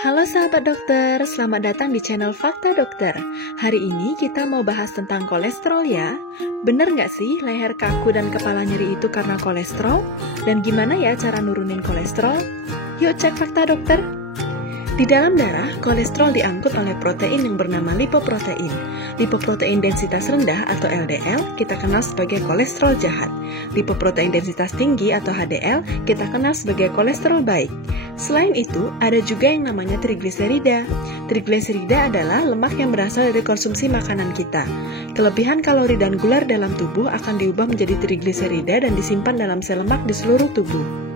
Halo sahabat dokter, selamat datang di channel Fakta Dokter. Hari ini kita mau bahas tentang kolesterol ya. Bener nggak sih leher kaku dan kepala nyeri itu karena kolesterol? Dan gimana ya cara nurunin kolesterol? Yuk cek Fakta Dokter. Di dalam darah, kolesterol diangkut oleh protein yang bernama lipoprotein. Lipoprotein densitas rendah atau LDL kita kenal sebagai kolesterol jahat. Lipoprotein densitas tinggi atau HDL kita kenal sebagai kolesterol baik. Selain itu, ada juga yang namanya trigliserida. Trigliserida adalah lemak yang berasal dari konsumsi makanan kita. Kelebihan kalori dan gula dalam tubuh akan diubah menjadi trigliserida dan disimpan dalam sel lemak di seluruh tubuh.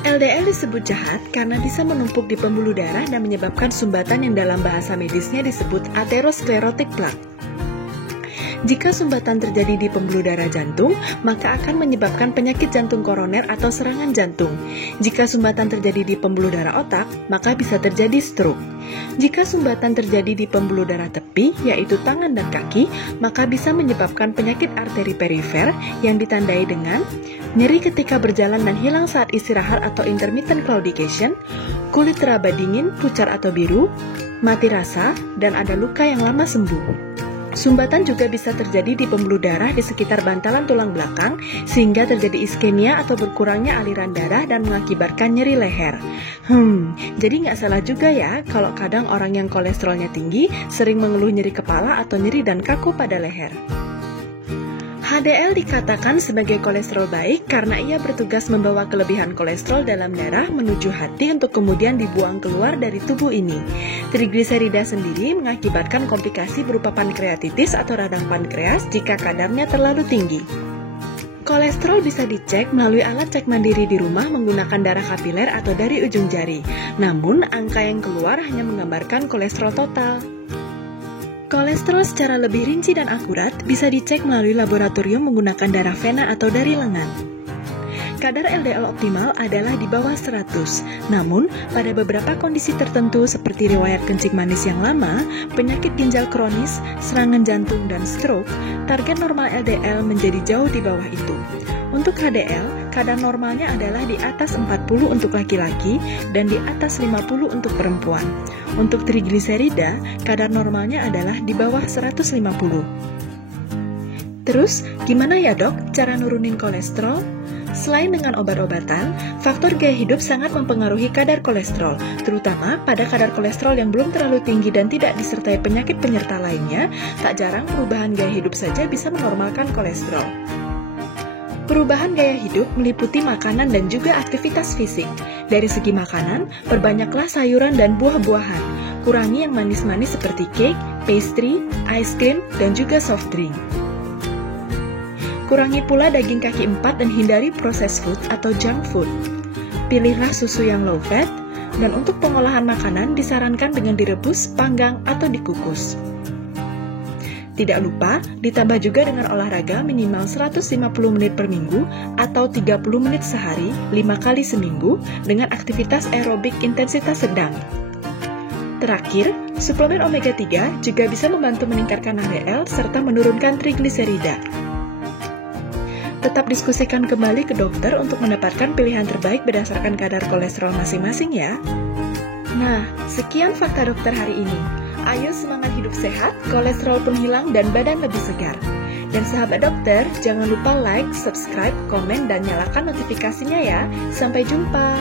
LDL disebut jahat karena bisa menumpuk di pembuluh darah dan menyebabkan sumbatan yang dalam bahasa medisnya disebut atherosclerotic plaque. Jika sumbatan terjadi di pembuluh darah jantung, maka akan menyebabkan penyakit jantung koroner atau serangan jantung. Jika sumbatan terjadi di pembuluh darah otak, maka bisa terjadi stroke. Jika sumbatan terjadi di pembuluh darah tepi, yaitu tangan dan kaki, maka bisa menyebabkan penyakit arteri perifer yang ditandai dengan nyeri ketika berjalan dan hilang saat istirahat atau intermittent claudication, kulit teraba dingin, pucat atau biru, mati rasa, dan ada luka yang lama sembuh. Sumbatan juga bisa terjadi di pembuluh darah di sekitar bantalan tulang belakang sehingga terjadi iskemia atau berkurangnya aliran darah dan mengakibatkan nyeri leher. Jadi nggak salah juga ya kalau kadang orang yang kolesterolnya tinggi sering mengeluh nyeri kepala atau nyeri dan kaku pada leher. HDL dikatakan sebagai kolesterol baik karena ia bertugas membawa kelebihan kolesterol dalam darah menuju hati untuk kemudian dibuang keluar dari tubuh ini. Trigliserida sendiri mengakibatkan komplikasi berupa pankreatitis atau radang pankreas jika kadarnya terlalu tinggi. Kolesterol bisa dicek melalui alat cek mandiri di rumah menggunakan darah kapiler atau dari ujung jari. Namun, angka yang keluar hanya menggambarkan kolesterol total. Kolesterol secara lebih rinci dan akurat bisa dicek melalui laboratorium menggunakan darah vena atau dari lengan. Kadar LDL optimal adalah di bawah 100. Namun, pada beberapa kondisi tertentu seperti riwayat kencing manis yang lama, penyakit ginjal kronis, serangan jantung, dan stroke, target normal LDL menjadi jauh di bawah itu. Untuk HDL, kadar normalnya adalah di atas 40 untuk laki-laki dan di atas 50 untuk perempuan. Untuk trigliserida, kadar normalnya adalah di bawah 150. Terus, gimana ya dok cara nurunin kolesterol? Selain dengan obat-obatan, faktor gaya hidup sangat mempengaruhi kadar kolesterol, terutama pada kadar kolesterol yang belum terlalu tinggi dan tidak disertai penyakit penyerta lainnya. Tak jarang perubahan gaya hidup saja bisa menormalkan kolesterol. Perubahan gaya hidup meliputi makanan dan juga aktivitas fisik. Dari segi makanan, perbanyaklah sayuran dan buah-buahan. Kurangi yang manis-manis seperti cake, pastry, ice cream, dan juga soft drink. Kurangi pula daging kaki empat dan hindari processed food atau junk food. Pilihlah susu yang low fat, dan untuk pengolahan makanan disarankan dengan direbus, panggang, atau dikukus. Tidak lupa, ditambah juga dengan olahraga minimal 150 menit per minggu atau 30 menit sehari, 5 kali seminggu dengan aktivitas aerobik intensitas sedang. Terakhir, suplemen omega 3 juga bisa membantu meningkatkan HDL serta menurunkan trigliserida. Tetap diskusikan kembali ke dokter untuk mendapatkan pilihan terbaik berdasarkan kadar kolesterol masing-masing ya. Nah, sekian fakta dokter hari ini. Ayo semangat hidup sehat, kolesterol pun hilang dan badan lebih segar. Dan sahabat dokter, jangan lupa like, subscribe, komen, dan nyalakan notifikasinya ya. Sampai jumpa.